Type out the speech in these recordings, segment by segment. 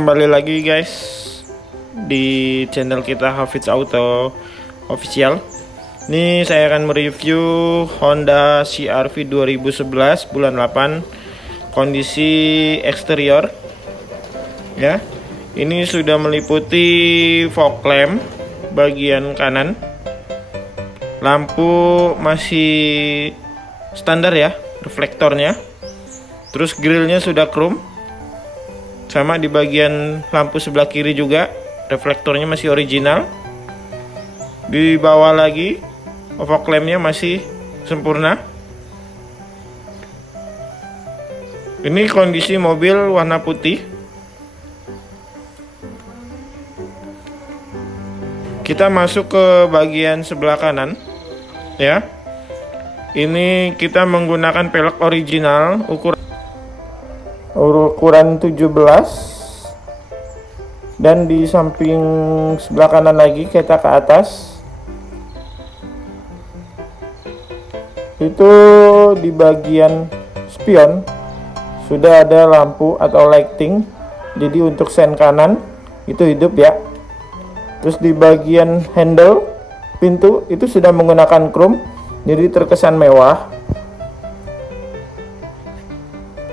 kembali lagi guys di channel kita Hafiz Auto Official. Ini saya akan mereview Honda CR-V 2011 bulan 8 kondisi eksterior. Ya, ini sudah meliputi fog lamp bagian kanan, lampu masih standar ya, reflektornya. Terus grillnya sudah chrome. Sama di bagian lampu sebelah kiri juga reflektornya masih original. Di bawah lagi fog lampnya masih sempurna. Ini kondisi mobil warna putih. Kita masuk ke bagian sebelah kanan ya. Ini kita menggunakan pelek original ukuran 17, dan di samping sebelah kanan lagi kita ke atas itu di bagian spion sudah ada lampu atau lighting, jadi untuk sen kanan itu hidup ya. Terus di bagian handle pintu itu sudah menggunakan chrome, jadi terkesan mewah.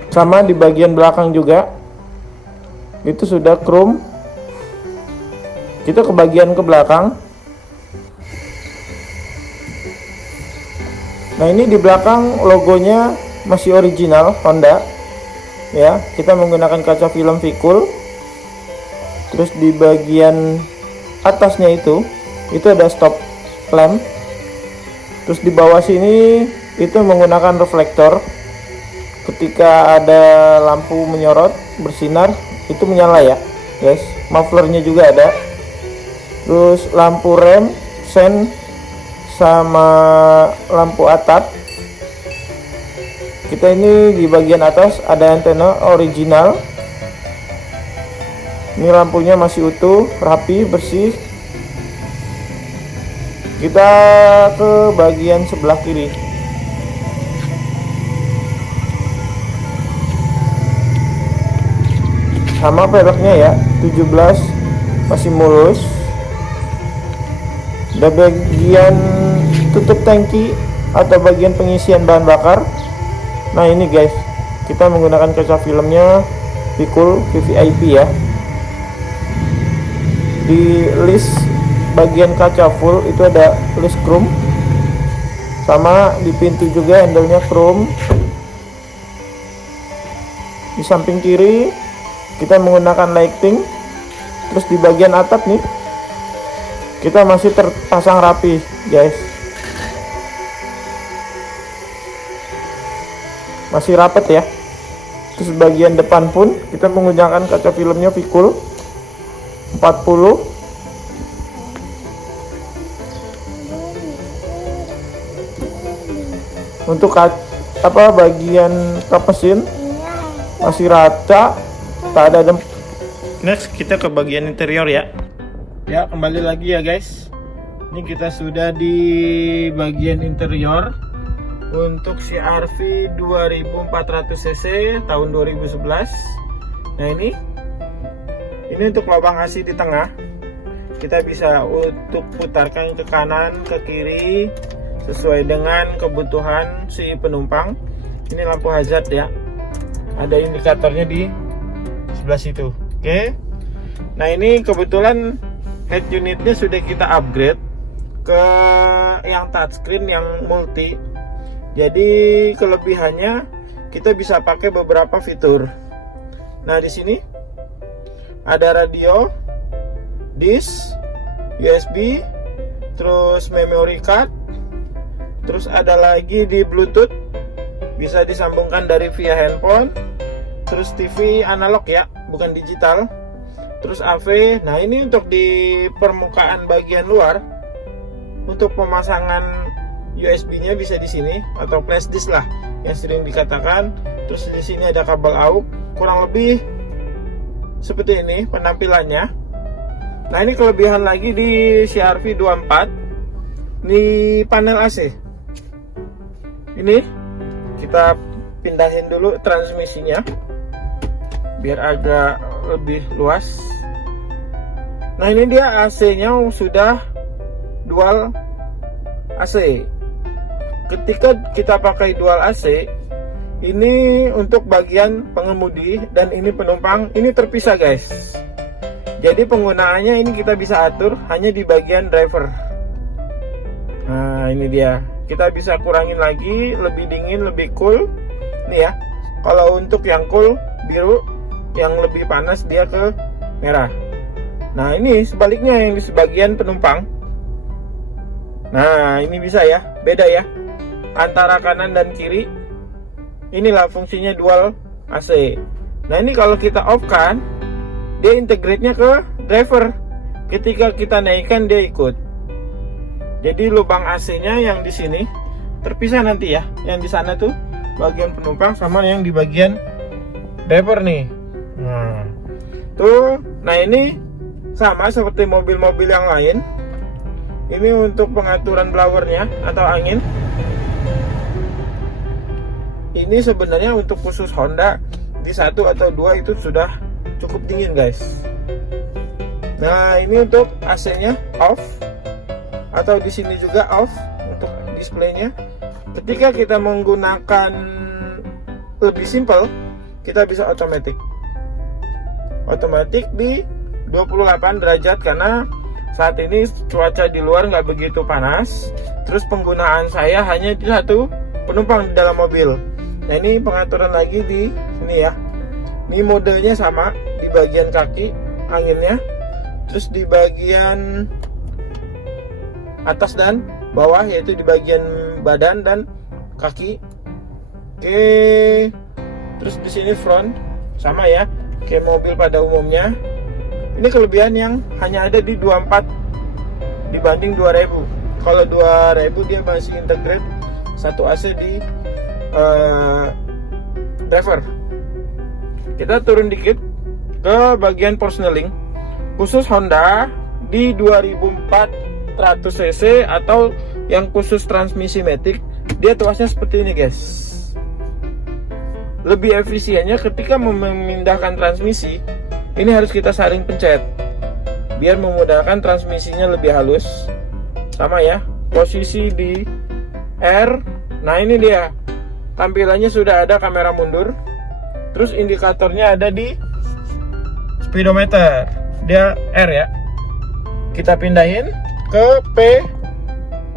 Sama di bagian belakang juga itu sudah chrome. Kita ke bagian ke belakang. Nah, ini di belakang logonya masih original Honda ya. Kita menggunakan kaca film Vikul. Terus di bagian atasnya itu ada stop lamp. Terus di bawah sini itu menggunakan reflektor. Ketika ada lampu menyorot bersinar itu menyala ya guys. Mufflernya juga ada. Terus lampu rem, sen, sama lampu atap. Kita ini di bagian atas ada antena original. Ini lampunya masih utuh, rapi, bersih. Kita ke bagian sebelah kiri. Sama peleknya ya, 17 masih mulus. Ada bagian tutup tangki atau bagian pengisian bahan bakar. Nah ini guys, kita menggunakan kaca filmnya Vikul VVIP ya. Di list bagian kaca full itu ada list chrome. Sama di pintu juga handle-nya chrome. Di samping kiri kita menggunakan lighting. Terus di bagian atap nih kita masih terpasang rapi guys, masih rapet ya. Terus bagian depan pun kita menggunakan kaca filmnya Vikul 40. Untuk bagian kap mesin masih rata, tak ada Next kita ke bagian interior ya. Ya, kembali lagi ya guys. Ini kita sudah di bagian interior untuk CR-V 2400 cc tahun 2011. Nah, ini untuk lubang AC di tengah. Kita bisa untuk putarkan ke kanan, ke kiri sesuai dengan kebutuhan si penumpang. Ini lampu hazard ya. Ada indikatornya di sebelah situ. Oke. Nah, ini kebetulan head unitnya sudah kita upgrade ke yang touchscreen yang multi. Jadi kelebihannya kita bisa pakai beberapa fitur. Nah, di sini ada radio, disk, USB, terus memory card, terus ada lagi di Bluetooth, bisa disambungkan dari via handphone, terus TV analog ya, bukan digital. Terus AV. Nah, ini untuk di permukaan bagian luar untuk pemasangan USB-nya bisa di sini atau flash disk lah yang sering dikatakan. Terus di sini ada kabel AUX. Kurang lebih seperti ini penampilannya. Nah, ini kelebihan lagi di CR-V 24. Ini panel AC. Ini kita pindahin dulu transmisinya biar agak lebih luas. Nah ini dia AC-nya sudah dual AC. Ketika kita pakai dual AC, ini untuk bagian pengemudi dan ini penumpang, ini terpisah guys. Jadi penggunaannya ini kita bisa atur hanya di bagian driver. Nah ini dia, kita bisa kurangin lagi, lebih dingin, lebih cool. Nih ya, kalau untuk yang cool biru, yang lebih panas dia ke merah. Nah ini sebaliknya yang di sebagian penumpang. Nah ini bisa ya, beda ya antara kanan dan kiri. Inilah fungsinya dual AC. Nah ini kalau kita off kan, dia integrate-nya ke driver. Ketika kita naikkan dia ikut. Jadi lubang AC-nya yang di sini terpisah nanti ya. Yang di sana tuh bagian penumpang sama yang di bagian driver nih. Nah tuh, nah ini sama seperti mobil-mobil yang lain. Ini untuk pengaturan blowernya atau angin. Ini sebenarnya untuk khusus Honda di 1 atau 2 itu sudah cukup dingin guys. Nah ini untuk AC-nya off, atau di sini juga off untuk displaynya. Ketika kita menggunakan lebih simple, kita bisa otomatis di 28 derajat karena saat ini cuaca di luar nggak begitu panas. Terus penggunaan saya hanya di 1 penumpang di dalam mobil. Nah ini pengaturan lagi di sini ya. Ini modenya sama di bagian kaki anginnya, terus di bagian atas dan bawah, yaitu di bagian badan dan kaki. Oke, terus di sini front sama ya, kayak mobil pada umumnya. Ini kelebihan yang hanya ada di 24 dibanding 2000. Kalau 2000 dia masih integrate 1 AC di driver. Kita turun dikit ke bagian portioning. Khusus Honda di 2400 cc atau yang khusus transmisi matic, dia tuasnya seperti ini guys. Lebih efisiennya ketika memindahkan transmisi, ini harus kita saring pencet biar memudahkan transmisinya lebih halus. Sama ya, posisi di R. Nah ini dia, tampilannya sudah ada kamera mundur. Terus indikatornya ada di speedometer, dia R ya. Kita pindahin ke P,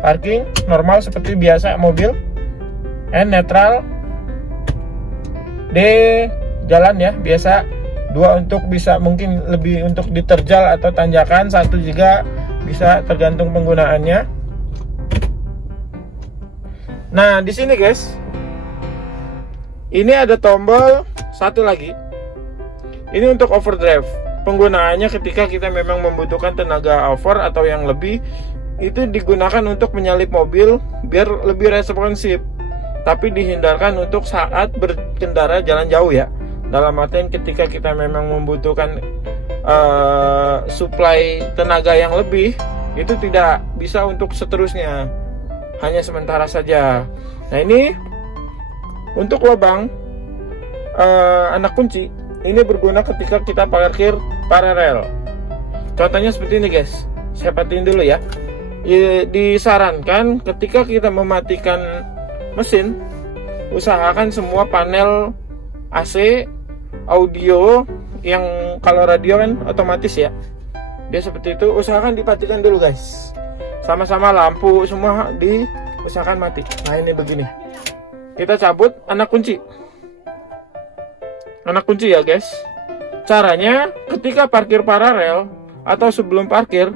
parking normal seperti biasa mobil. N netral. D jalan ya biasa. 2 untuk bisa mungkin lebih untuk diterjal atau tanjakan. 1 juga bisa tergantung penggunaannya. Nah di sini guys, ini ada tombol 1 lagi. Ini untuk overdrive. Penggunaannya ketika kita memang membutuhkan tenaga over atau yang lebih, itu digunakan untuk menyalip mobil biar lebih responsif. Tapi dihindarkan untuk saat berkendara jalan jauh ya. Dalam artian ketika kita memang membutuhkan suplai tenaga yang lebih, itu tidak bisa untuk seterusnya, hanya sementara saja. Nah ini untuk lubang anak kunci, ini berguna ketika kita parkir paralel. Contohnya seperti ini guys, saya patiin dulu ya. Disarankan ketika kita mematikan mesin, usahakan semua panel AC, audio, yang kalau radio kan otomatis ya, dia seperti itu, usahakan dimatikan dulu guys. Sama-sama lampu semua diusahakan mati. Nah ini begini, kita cabut anak kunci ya guys. Caranya ketika parkir paralel atau sebelum parkir,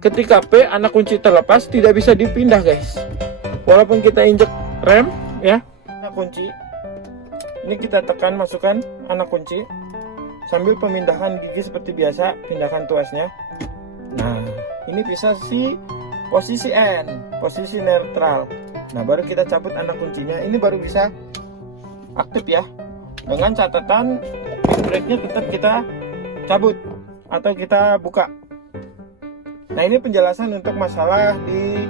ketika P anak kunci terlepas, tidak bisa dipindah guys. Walaupun kita injek rem ya, anak kunci ini kita tekan, masukkan anak kunci sambil pemindahkan gigi seperti biasa, pindahkan tuasnya. Nah ini bisa posisi N, posisi netral. Nah baru kita cabut anak kuncinya, ini baru bisa aktif ya. Dengan catatan brake-nya tetap kita cabut atau kita buka. Nah ini penjelasan untuk masalah di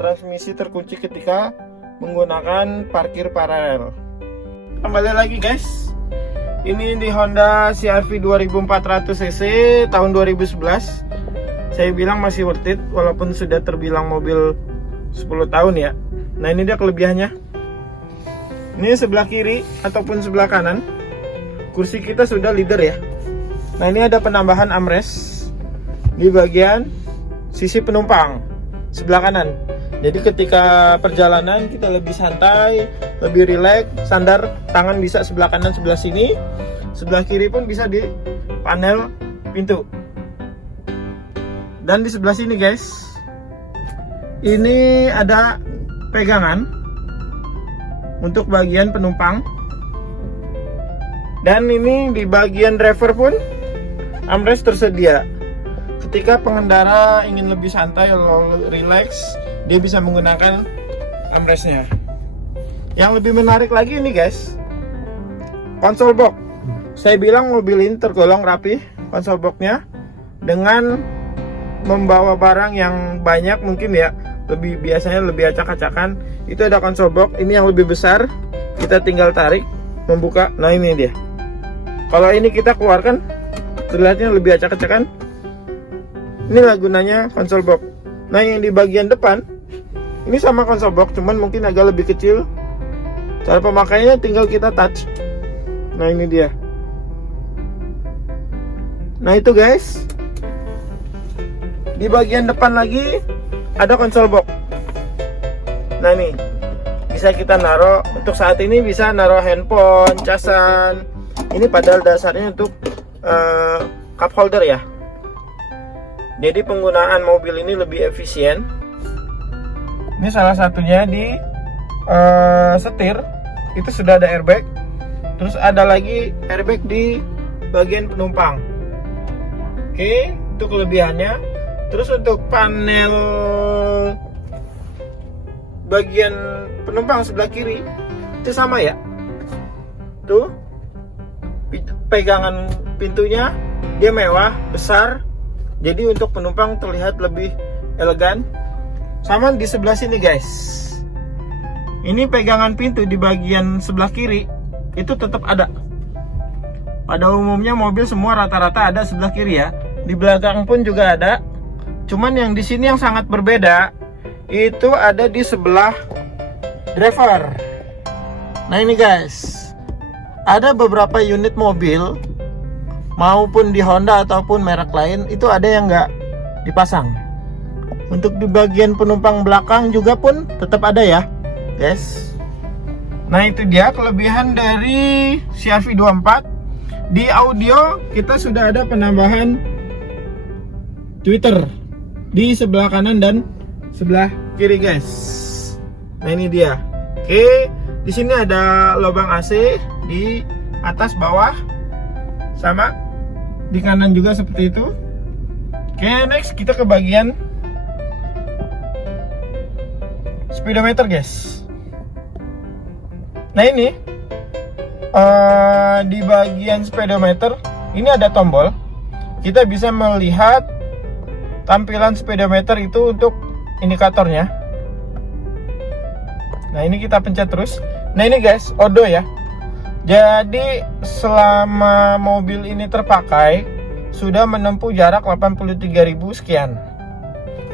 transmisi terkunci ketika menggunakan parkir paralel. Kembali lagi guys, Ini di Honda CR-V 2400 cc tahun 2011. Saya bilang masih worth it walaupun sudah terbilang mobil 10 tahun ya. Nah, ini dia kelebihannya. Ini sebelah kiri ataupun sebelah kanan, kursi kita sudah leather ya. Nah, ini ada penambahan armrest di bagian sisi penumpang sebelah kanan. Jadi ketika perjalanan kita lebih santai, lebih rileks, sandar, tangan bisa sebelah kanan sebelah sini, sebelah kiri pun bisa di panel pintu. Dan di sebelah sini guys, ini ada pegangan untuk bagian penumpang. Dan ini di bagian driver pun armrest tersedia. Ketika pengendara ingin lebih santai atau relax, dia bisa menggunakan armrestnya. Yang lebih menarik lagi ini guys, konsol box. Saya bilang mobil ini tergolong rapi konsol boxnya, dengan membawa barang yang banyak mungkin ya, biasanya lebih acak-acakan. Itu ada konsol box ini yang lebih besar, kita tinggal tarik, membuka. Nah, ini dia. Kalau ini kita keluarkan, terlihatnya lebih acak-acakan. Inilah gunanya konsol box. Nah, yang di bagian depan ini sama konsol box, cuman mungkin agak lebih kecil. Cara pemakaiannya tinggal kita touch. Nah, ini dia. Nah, itu guys. Di bagian depan lagi ada konsol box. Nah, ini bisa kita naruh, untuk saat ini bisa naruh handphone, casan. Ini padahal dasarnya untuk cup holder ya. Jadi penggunaan mobil ini lebih efisien. Ini salah satunya di setir, itu sudah ada airbag. Terus ada lagi airbag di bagian penumpang. Oke, itu kelebihannya. Terus untuk panel bagian penumpang sebelah kiri itu sama ya. Tuh, pegangan pintunya dia mewah, besar. Jadi untuk penumpang terlihat lebih elegan. Sama di sebelah sini guys. Ini pegangan pintu di bagian sebelah kiri itu tetap ada. Pada umumnya mobil semua rata-rata ada sebelah kiri ya. Di belakang pun juga ada. Cuman yang di sini yang sangat berbeda itu ada di sebelah driver. Nah, ini guys. Ada beberapa unit mobil maupun di Honda ataupun merek lain itu ada yang nggak dipasang. Untuk di bagian penumpang belakang juga pun tetap ada ya guys. Nah, itu dia kelebihan dari CR-V 24. Di audio kita sudah ada penambahan tweeter di sebelah kanan dan sebelah kiri guys. Nah, ini dia. Oke, di sini ada lubang AC di atas bawah, sama di kanan juga seperti itu. Oke, next kita ke bagian speedometer guys. Nah, ini di bagian speedometer ini ada tombol. Kita bisa melihat tampilan speedometer itu untuk indikatornya. Nah, ini kita pencet terus. Nah, ini guys, odo ya. Jadi selama mobil ini terpakai sudah menempuh jarak 83.000 sekian.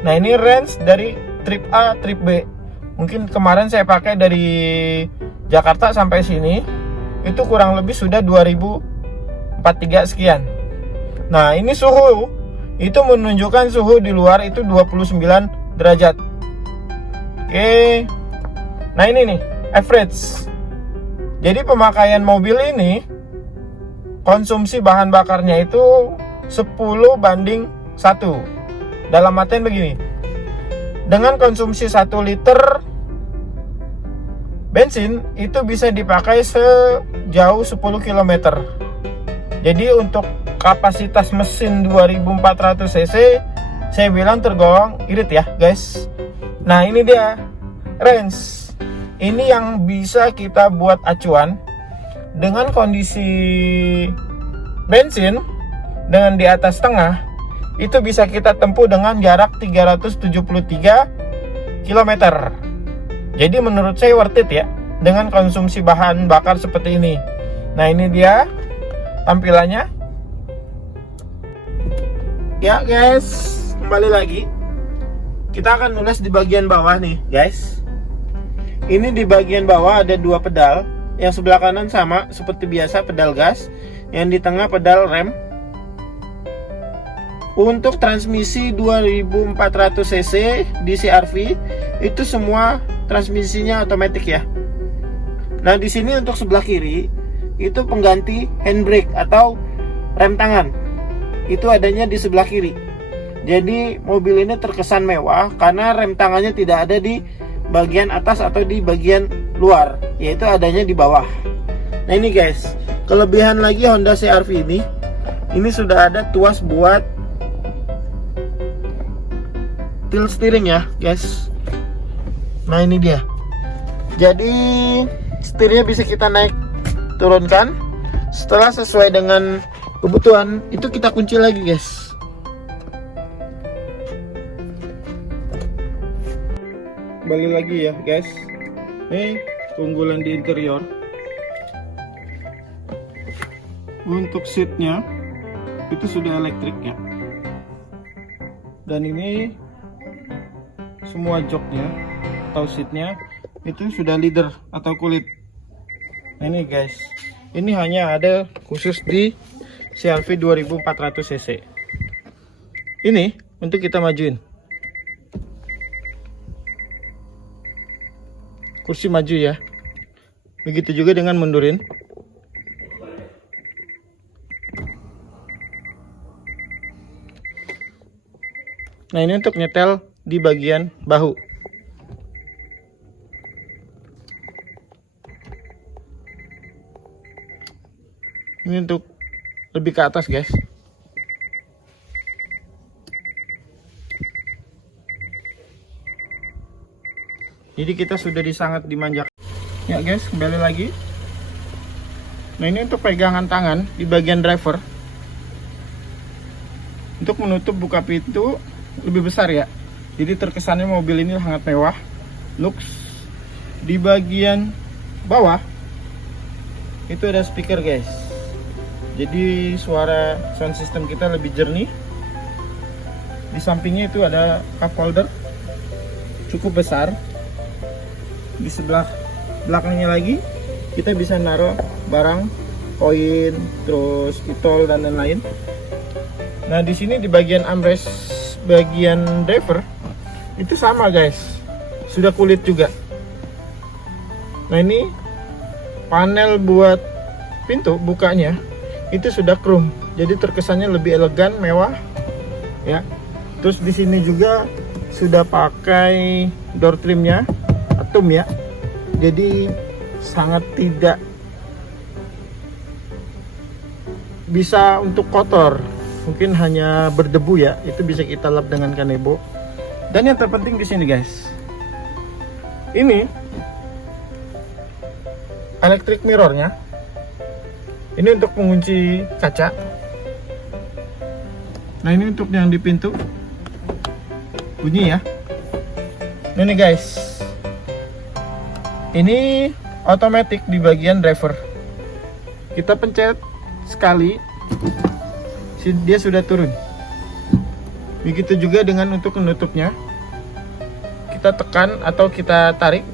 Nah, ini range dari trip A, trip B. Mungkin kemarin saya pakai dari Jakarta sampai sini, itu kurang lebih sudah 2043 sekian. Nah, ini suhu, itu menunjukkan suhu di luar itu 29 derajat. Oke. Nah, ini nih, average. Jadi pemakaian mobil ini, konsumsi bahan bakarnya itu 10:1. Dalam artian begini, dengan konsumsi 1 liter bensin itu bisa dipakai sejauh 10 km. Jadi untuk kapasitas mesin 2400 cc saya bilang tergolong irit ya guys. Nah, ini dia range. Ini yang bisa kita buat acuan dengan kondisi bensin dengan di atas tengah, itu bisa kita tempuh dengan jarak 373 km. Jadi menurut saya worth it ya dengan konsumsi bahan bakar seperti ini. Nah, ini dia tampilannya. Ya guys, kembali lagi. Kita akan nulis di bagian bawah nih guys. Ini di bagian bawah ada dua pedal. Yang sebelah kanan sama seperti biasa pedal gas, yang di tengah pedal rem. Untuk transmisi 2400 cc di CR-V itu semua transmisinya otomatis ya. Nah, di sini untuk sebelah kiri itu pengganti handbrake atau rem tangan. Itu adanya di sebelah kiri. Jadi mobil ini terkesan mewah karena rem tangannya tidak ada di bagian atas atau di bagian luar, yaitu adanya di bawah. Nah ini guys, kelebihan lagi Honda CR-V ini sudah ada tuas buat tilt steering ya guys. Nah ini dia. Jadi setirnya bisa kita naik turunkan. Setelah sesuai dengan kebutuhan itu kita kunci lagi guys. Kembali lagi ya guys. Ini keunggulan di interior. Untuk seatnya itu sudah elektrik ya. Dan ini semua joknya atau seatnya itu sudah leather atau kulit. Nah ini guys, ini hanya ada khusus di CR-V 2400 cc. Ini untuk kita majuin. Kursi maju ya. Begitu juga dengan mundurin. Nah ini untuk nyetel di bagian bahu. Ini untuk lebih ke atas guys. Jadi kita sudah sangat dimanjakan. Ya guys, kembali lagi. Nah ini untuk pegangan tangan di bagian driver. Untuk menutup buka pintu lebih besar ya. Jadi terkesannya mobil ini sangat mewah. Lux. Di bagian bawah itu ada speaker guys. Jadi suara sound system kita lebih jernih. Di sampingnya itu ada cup holder cukup besar. Di sebelah belakangnya lagi kita bisa naruh barang, koin, terus kitol dan lain-lain. Nah di sini di bagian armrest bagian driver itu sama guys, sudah kulit juga. Nah ini panel buat pintu bukanya itu sudah chrome, jadi terkesannya lebih elegan, mewah ya. Terus di sini juga sudah pakai door trimnya atom ya, jadi sangat tidak bisa untuk kotor, mungkin hanya berdebu ya, itu bisa kita lap dengan kanebo. Dan yang terpenting di sini guys, ini electric mirrornya, ini untuk mengunci kaca. Nah ini untuk yang di pintu bunyi ya. Ini guys, ini otomatis di bagian driver. Kita pencet sekali, dia sudah turun. Begitu juga dengan untuk menutupnya. Kita tekan atau kita tarik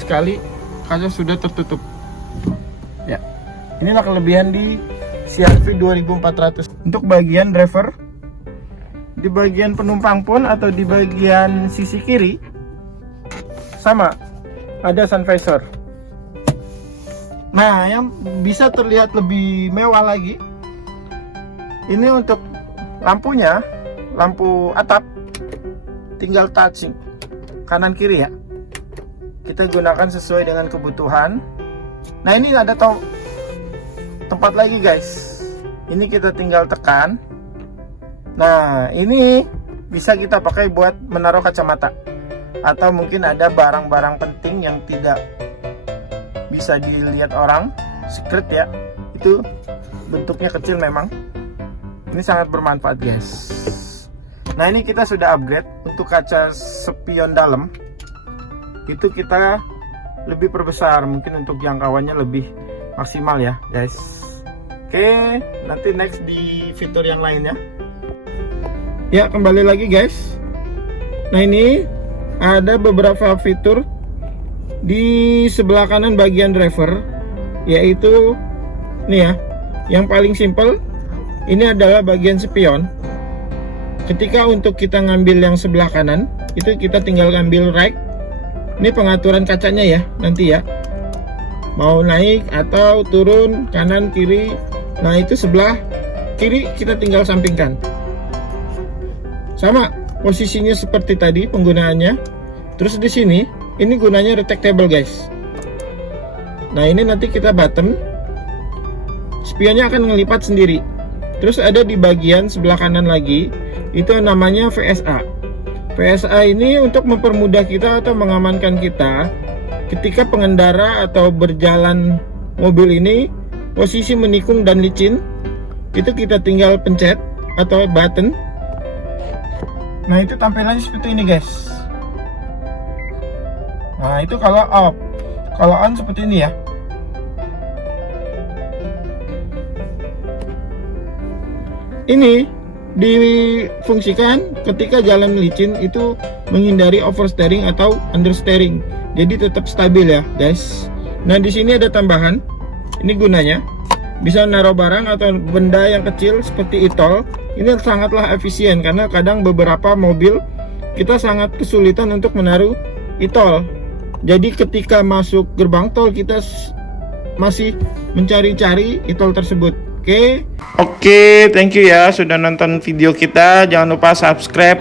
sekali, kaca sudah tertutup. Ya, inilah kelebihan di CR-V 2400. Untuk bagian driver, di bagian penumpang pun atau di bagian sisi kiri sama, ada sun visor. Nah, yang bisa terlihat lebih mewah lagi, ini untuk lampunya, lampu atap tinggal touching kanan kiri ya. Kita gunakan sesuai dengan kebutuhan. Nah, ini ada tempat lagi guys. Ini kita tinggal tekan. Nah, ini bisa kita pakai buat menaruh kacamata. Atau mungkin ada barang-barang penting yang tidak bisa dilihat orang, secret ya, itu bentuknya kecil memang. Ini sangat bermanfaat guys. Nah ini kita sudah upgrade untuk kaca spion dalam. Itu kita lebih perbesar, mungkin untuk jangkauannya lebih maksimal ya guys. Oke, nanti next di fitur yang lainnya. Ya, kembali lagi guys. Nah, ini ada beberapa fitur di sebelah kanan bagian driver, yaitu nih ya, yang paling simple ini adalah bagian spion. Ketika untuk kita ngambil yang sebelah kanan, itu kita tinggal ngambil right. Ini pengaturan kacanya ya, nanti ya, mau naik atau turun, kanan kiri. Nah, itu sebelah kiri kita tinggal sampingkan. Sama posisinya seperti tadi penggunaannya. Terus di sini ini gunanya retractable guys. Nah, ini nanti kita button, spionnya akan ngelipat sendiri. Terus ada di bagian sebelah kanan lagi, itu namanya VSA. VSA ini untuk mempermudah kita atau mengamankan kita ketika pengendara atau berjalan mobil ini posisi menikung dan licin. Itu kita tinggal pencet atau button. Nah, itu tampilannya seperti ini guys. Nah, itu kalau off. Kalau on seperti ini ya. Ini difungsikan ketika jalan licin itu menghindari oversteering atau understeering. Jadi tetap stabil ya guys. Nah, di sini ada tambahan. Ini gunanya bisa naruh barang atau benda yang kecil seperti e-tol. Ini sangatlah efisien karena kadang beberapa mobil kita sangat kesulitan untuk menaruh e-tol. Jadi ketika masuk gerbang tol kita masih mencari-cari e-tol tersebut. Oke, thank you ya sudah nonton video kita. Jangan lupa subscribe,